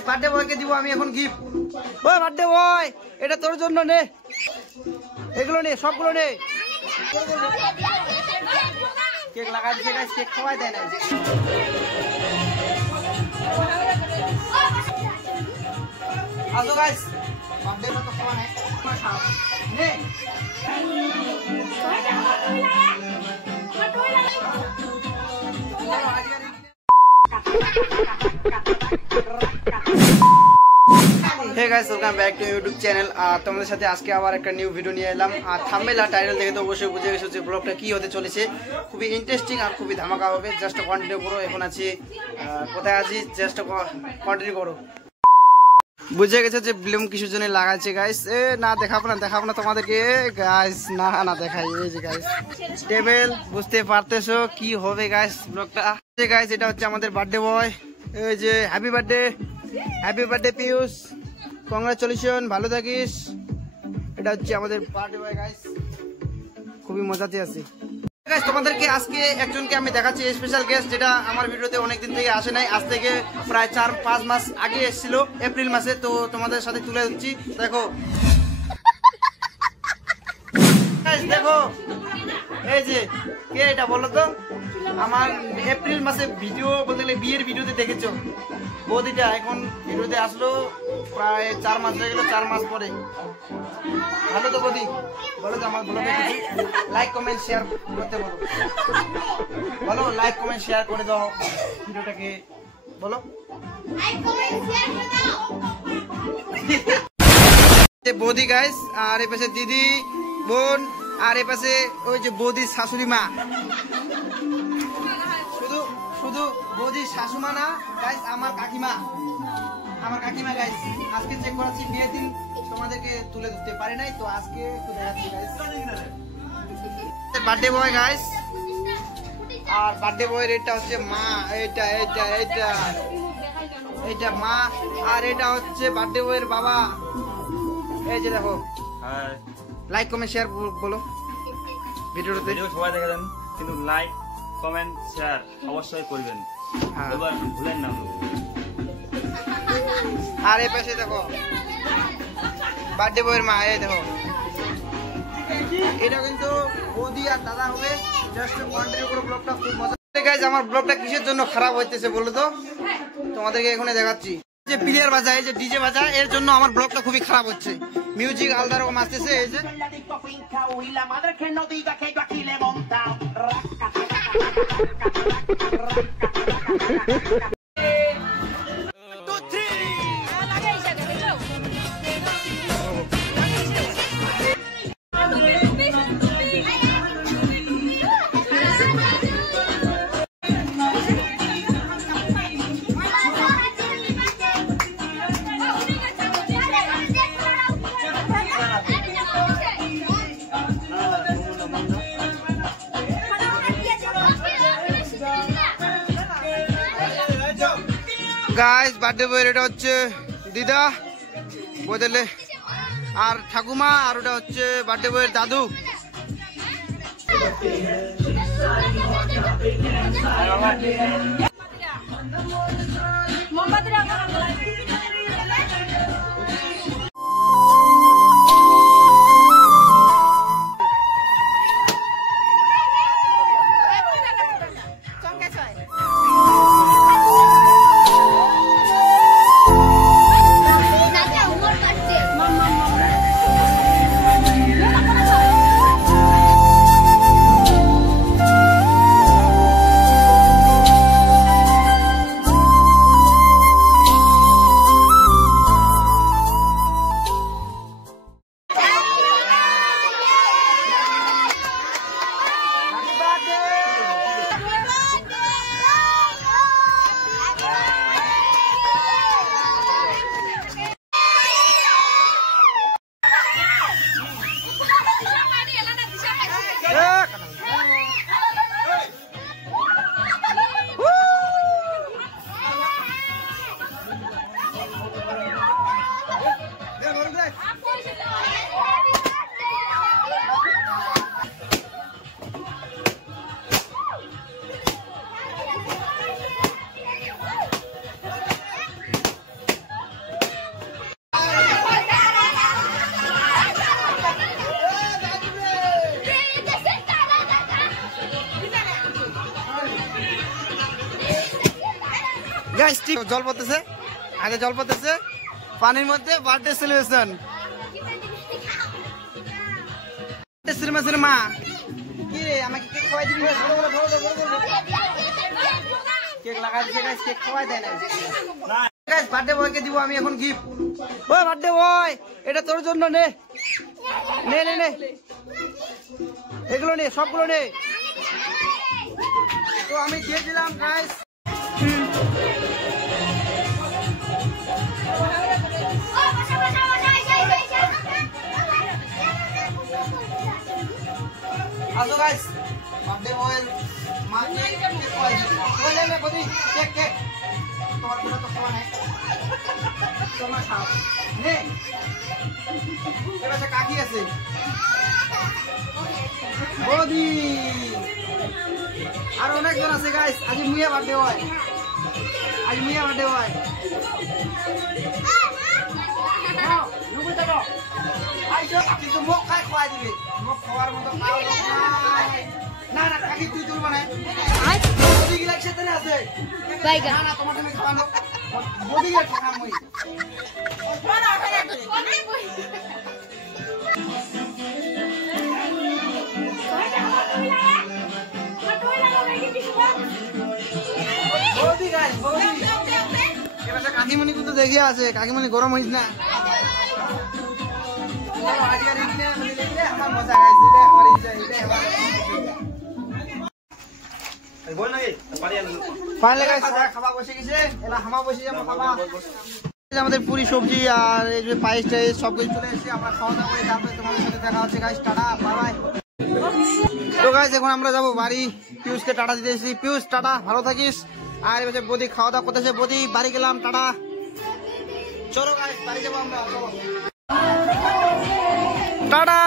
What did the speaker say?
Guys birthday বয়কে দিব আমি এখন গিফট। ওই বার্থডে বয়, এটা তোর জন্য নে, এগুলো নে, সবগুলো নে। কেক লাগাই দিছে গাইস, কেক খাওয়াই দেয় না। আসো গাইস, বার্থডে তো খাওয়া নাই, খাও নে। Hey guys welcome back to YouTube channel. তোমাদের সাথে আজকে আবার একটা নিউ ভিডিও নিয়ে এলাম। আর থাম্বনেল আর টাইটেল দেখে তো অবশ্যই বুঝে গেছো যে ব্লগটা কি হতে চলেছে। খুবই ইন্টারেস্টিং আর খুবই ধামাকা হবে। জাস্ট কন্টিনিউ করো। এখন আছি কোথায় আছি, জাস্ট কন্টিনিউ করো। বুঝে গেছে যে ব্লেম কিছুর জন্য লাগাইছে গাইস। এ না দেখাবো না তোমাদেরকে গাইস, না না দেখাই। এই যে গাইস টেবিল, বুঝতে পারতেছো কি হবে গাইস ব্লগটা। গাইস এটা হচ্ছে আমাদের বার্থডে বয়। এই যে হ্যাপি বার্থডে পিউষ, কংগ্রাচুলেশন, ভালো থাকিস। এটা হচ্ছে আমাদের বার্থডে বয় গাইস, খুবই মজাতে আছে গাইস। তোমাদেরকে আজকে একজনকে আমি দেখাচ্ছি, স্পেশাল গেস্ট, যেটা আমার ভিডিওতে অনেকদিন থেকে আসে নাই। আজ থেকে প্রায় 4-5 মাস আগে এসেছিল, এপ্রিল মাসে। তো তোমাদের সাথে তুলে দিচ্ছি, দেখো দেখো। এই যে কে এটা বলো তো? আমার এপ্রিল মাসে ভিডিও বলতে গেলে বিয়ের ভিডিওতে দেখেছো বৌদিটা। এখন ভিডিওতে আসলো প্রায় 4 মাস হয়ে গেল, 4 মাস পরে। ভালো তো বৌদি? বলো তো আমার ব্লগে লাইক কমেন্ট শেয়ার করতে বলো। বলো লাইক কমেন্ট শেয়ার করে দাও ভিডিওটাকে, বলো বৌদি গাইস। আর এই পাশে দিদি বোন, আর এই পাশে ওই যে বৌদির শাশুড়ি মা। শুধু বৌদির শাশুমা না গাইস, আমার কাকিমা গাইস। আজকে চেক করাচ্ছি, বিয়ের দিন তোমাদেরকে তুলে দিতে পারি নাই, তো আজকে একটু দেখাচ্ছি গাইস। Birthday boy guys. আর বার্থডে বয়ের এটা হচ্ছে মা, এইটা মা। আর এটা হচ্ছে বার্থডে বয়ের বাবা। এই যে দেখো, লাইক কমেন্ট শেয়ার বলো ভিডিওতে। সবাই দেখে দেন, কিন্তু লাইক কমেন্ট শেয়ার অবশ্যই করবেন, এবার ভুলেন না। আর এই পাশে দেখো বার্থডে বয়ের মা, এই দেখো। এটা কিন্তু বৌদি আর দাদা হবে। জাস্ট কন্টিনিউ করে ব্লগটা, খুব মজা গাইস। আমার ব্লগটা কিসের জন্য খারাপ হইতেছে বলো তো? তোমাদেরকে এখানে দেখাচ্ছি। যে প্লেয়ার বাজা, এই যে ডিজে বাজা, এর জন্য আমার ব্লগটা খুবই খারাপ হচ্ছে। মিউজিক আলাদা রকম আসতেছে। এই যে গাইস বার্থডে বয়ের এটা হচ্ছে দিদা বদলে আর ঠাকুমা, আর ওটা হচ্ছে বার্থডে বয়ের দাদু। গাইস ঠিক জল পড়তেছে, আগে জল পড়তেছে পানির মধ্যে বার্থডে সেলিব্রেশন। সেলিব্রেশন মা কি রে আমাকে কেক খাওয়াই দিবি? কেক লাগাই দিছে গাইস, কেক খাওয়াই দেয় না গাইস। বার্থডে বয়কে দিব আমি এখন গিফট। ওই বার্থডে বয় এটা তোর জন্য, নে নে নে নে এগুলো নে, সবগুলো নে। তো আমি দিয়ে দিলাম গাইস। আসো গাইস, বার্থডে বয়ের মাকে কেক খাওয়াই দিই। ওই নে নে বদি কেক কেক, তোমার জন্য তো খাওয়া নাই, তোমরা খাও নে। এবার কাকি আছে বদি, আর অনেকজন আছে গাইস। আজ মুইয়া বার্থডে হয়, আজ মুইয়া বার্থডে হয়। কিন্তু মোক খাই খাওয়াই দিবি, মোক খাওয়ার মতো না না কাকি তুই তুলবা নাই। বদি গিলা একসাথে আছে না না, তোমার তুমি খাওয়ানো বদি গিলা ঠাকা মই। কাকিমণি কিন্তু দেখিয়ে আছে, কাকিমণি গরম হইস না। আমাদের পুরি সবজি আর এই যে পায়েস টাইস সবকিছু চলে এসেছে, আমরা খাওয়া দাওয়া করে তারপরে তোমাদের সাথে দেখা হচ্ছে গাইস। Tata bye bye. তো গাইস এখন আমরা যাবো বাড়ি, পিউষকে টাটা দিতে এসেছি। পিউষ টাটা, ভালো থাকিস। আর এবার বদি খাওয়া দাওয়া করতেছে, বদি বাড়ি গেলাম, টাটা। চলো গাইস বাড়ি যাবো আমরা, টাটা।